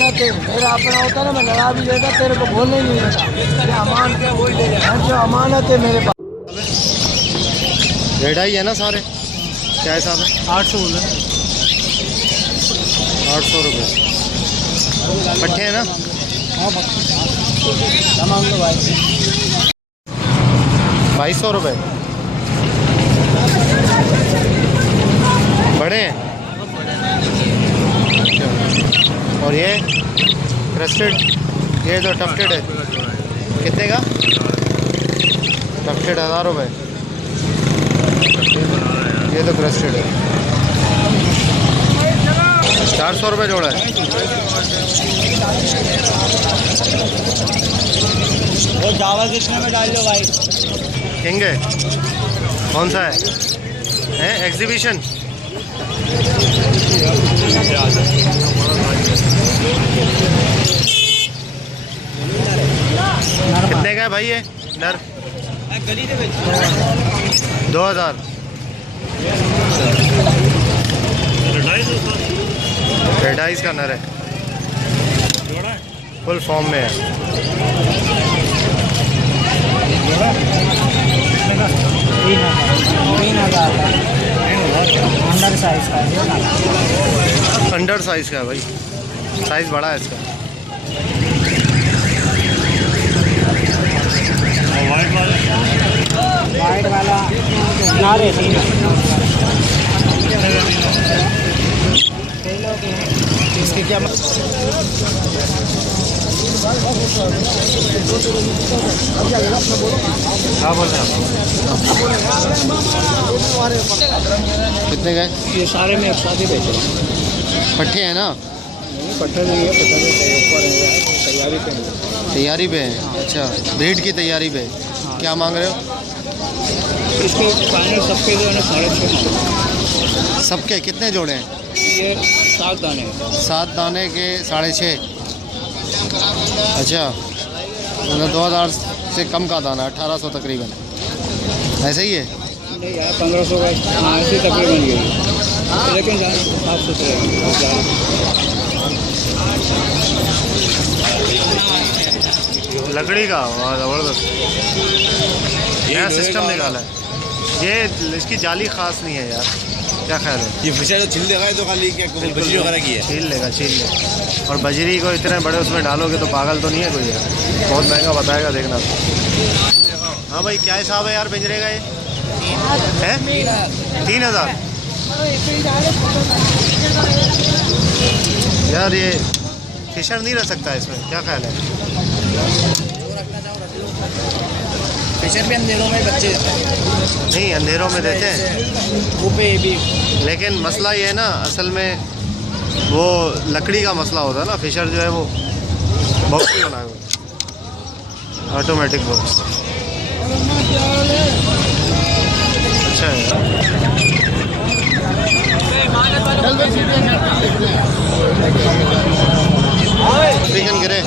अमानत है, मेरा अपना होता ना मैं लड़ा भी देता, तेरे को बोलने नहीं देता। ये अमान क्या बोल ले जो अमानत है मेरे पास। रेट ही है ना सारे, क्या हिसाब है? 800 बोल रहे 800 रुपये पट्टे है ना? हाँ तमाम लो भाई 2200 रुपये बड़े हैं। अच्छा। और ये क्रस्टेड, ये तो टफ्टेड है, कितने का? टफ्टेड 1000 रुपये, ये तो क्रस्टेड है 400 रुपये जोड़ा है। वो चावल कितने में डाल लो भाई? किंग है, कौन सा है एग्जीबिशन? कितने का है भाई ये नर? 2000। रेडाइस का नर है, फुल फॉर्म में है। अंडर साइज का है, अंडर साइज का है भाई, साइज बड़ा है इसका। वाइट वाला ना रे इसके क्या हाँ बोल रहे हैं। कितने का है ये? सारे में एक साथ ही बेचे पट्टे हैं ना? पट्टे नहीं है, तैयारी पे तैयारी पे है। अच्छा, ब्रीड की तैयारी पे। क्या मांग रहे हो? इसके फाइनल सबके जो है ना 6.5। सबके कितने जोड़े हैं? ये 7 दाने 7 दाने के 6.5। अच्छा, मतलब 2000 से कम का दाना, 1800 तकरीबन, ऐसे ही है? नहीं यार 1500 का ऐसे तकरीबन यही, लेकिन साफ सुथरे लकड़ी का। वाह ज़बरदस्त, नया सिस्टम निकाला है। ये इसकी जाली ख़ास नहीं है यार, क्या ख्याल है? ये फिशर तो छील देगा तो खाली क्या बजरी वगैरह की है? छील लेगा, छील लेगा। और बजरी को इतने बड़े उसमें डालोगे तो पागल तो नहीं है कोई यार, बहुत महंगा बताएगा देखना। हाँ भाई, क्या हिसाब है यार पिंजरे का? ये है 3000 यार। ये फिशर नहीं रह सकता इसमें, क्या ख्याल है? फिशर भी अंधेरों में बच्चे देते हैं। नहीं, अंधेरों में देते हैं, वो पे भी लेकिन मसला ये है ना, असल में वो लकड़ी का मसला होता है ना। फिशर जो है वो बॉक्स ही बनाया हुआ, ऑटोमेटिक बॉक्स। अच्छा है। अफ्रीकन गिरे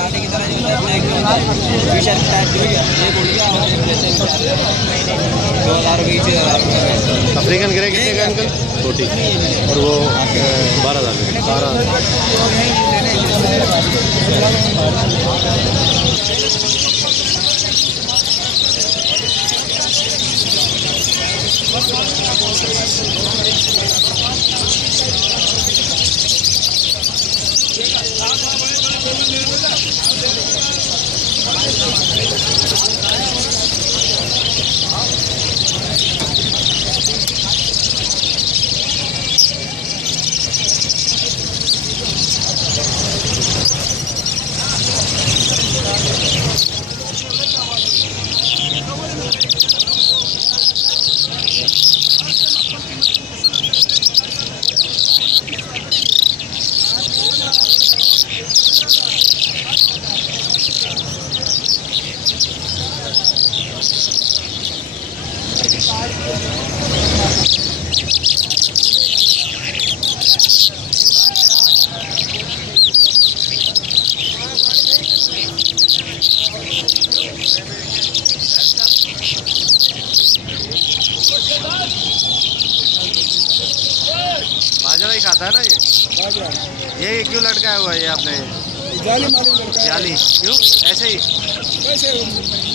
अफ्रीकन गिरे कितने का अंकल? 40 और वो 12,000। बाजरा ही खाता है ना ये क्यों लटकाया हुआ है ये आपने? जाली मालूम लड़का है। जाली क्यों ऐसे ही? वैसे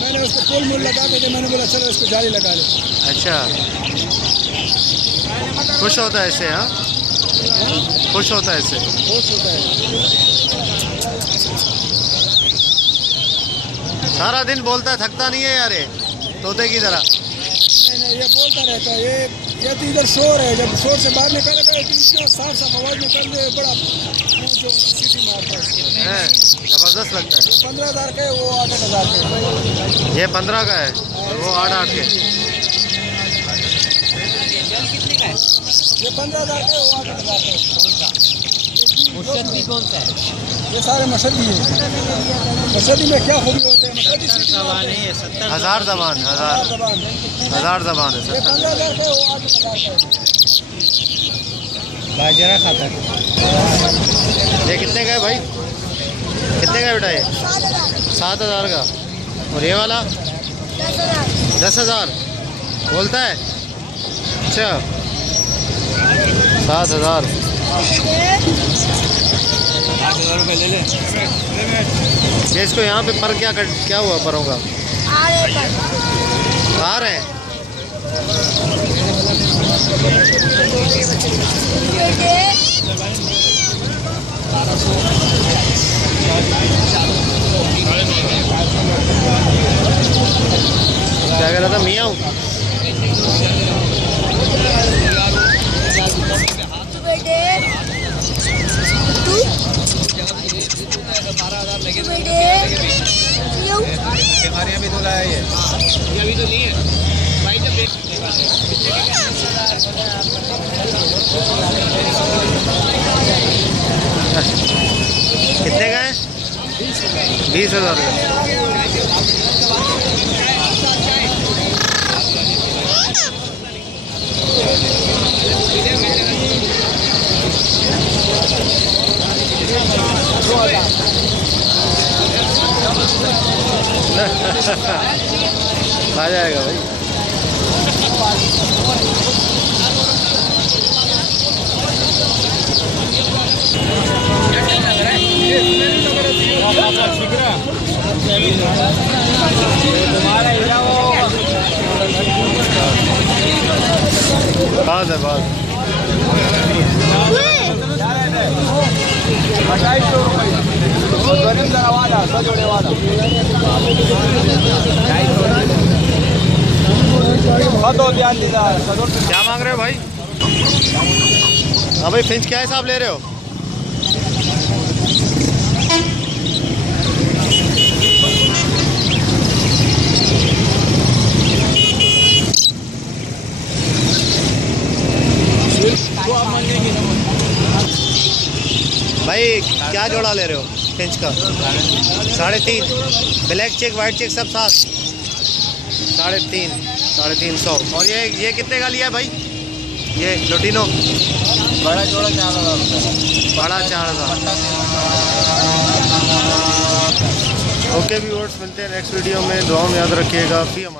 मैंने उसको पोल मोल लगा के दे, मैंने बोला चलो इसको जाली लगा ले। अच्छा, खुश होता है इससे? हाँ, खुश होता है इससे? बहुत होता है। सारा दिन बोलता है, थकता नहीं है यार ये तोते की तरह? नहीं, ये बोलता रहता है। ये तो इधर शोर है, जब शोर से बाहर निकलेगा तो इतना साफ साफ आवाज निकल रही है, बड़ा जो सीटी मारता है। जबरदस्त लगता है। 15,000 का है, वो 8,000 का है। ये 15 का है और वो 8 के। ये 15,000 का है, वो 8,000 का है। मुर्शदी कौन सा है? ये सारे मशहदी हैं। मशहदी में क्या खूबी होते हैं? मशहदी हजार जबान है ये 15,000 का है, वो 8,000 का है। बाजरा खाता है। ये कितने का है भाई? कितने का है बेटा ये? 7,000 का। और ये वाला 10,000 बोलता है? अच्छा, 7,000। 8,000 रुपये ले ले। ये इसको यहाँ पे पर क्या हुआ परों का? आ रहे हैं। क्या कह रहा था मियाँ? बीमारियाँ भी तो लाया ये अभी तो नहीं है भाई। जब कितने का है? 20,000 का। आ जाएगा भाई। बात है बात। क्या मांग रहे हो भाई? हाँ भाई, फिंच क्या हिसाब ले रहे हो? भाई क्या जोड़ा ले रहे हो फिंच का? 3.5। ब्लैक चेक वाइट चेक सब साथ 3.5, 350। और ये कितने का लिया भाई? ये लोटिनो बड़ा जोड़ा 4,000 रुपये। बड़ा 4,000। ओके व्यूअर्स, मिलते हैं नेक्स्ट वीडियो में। दुआ में याद रखिएगा। फी अमान।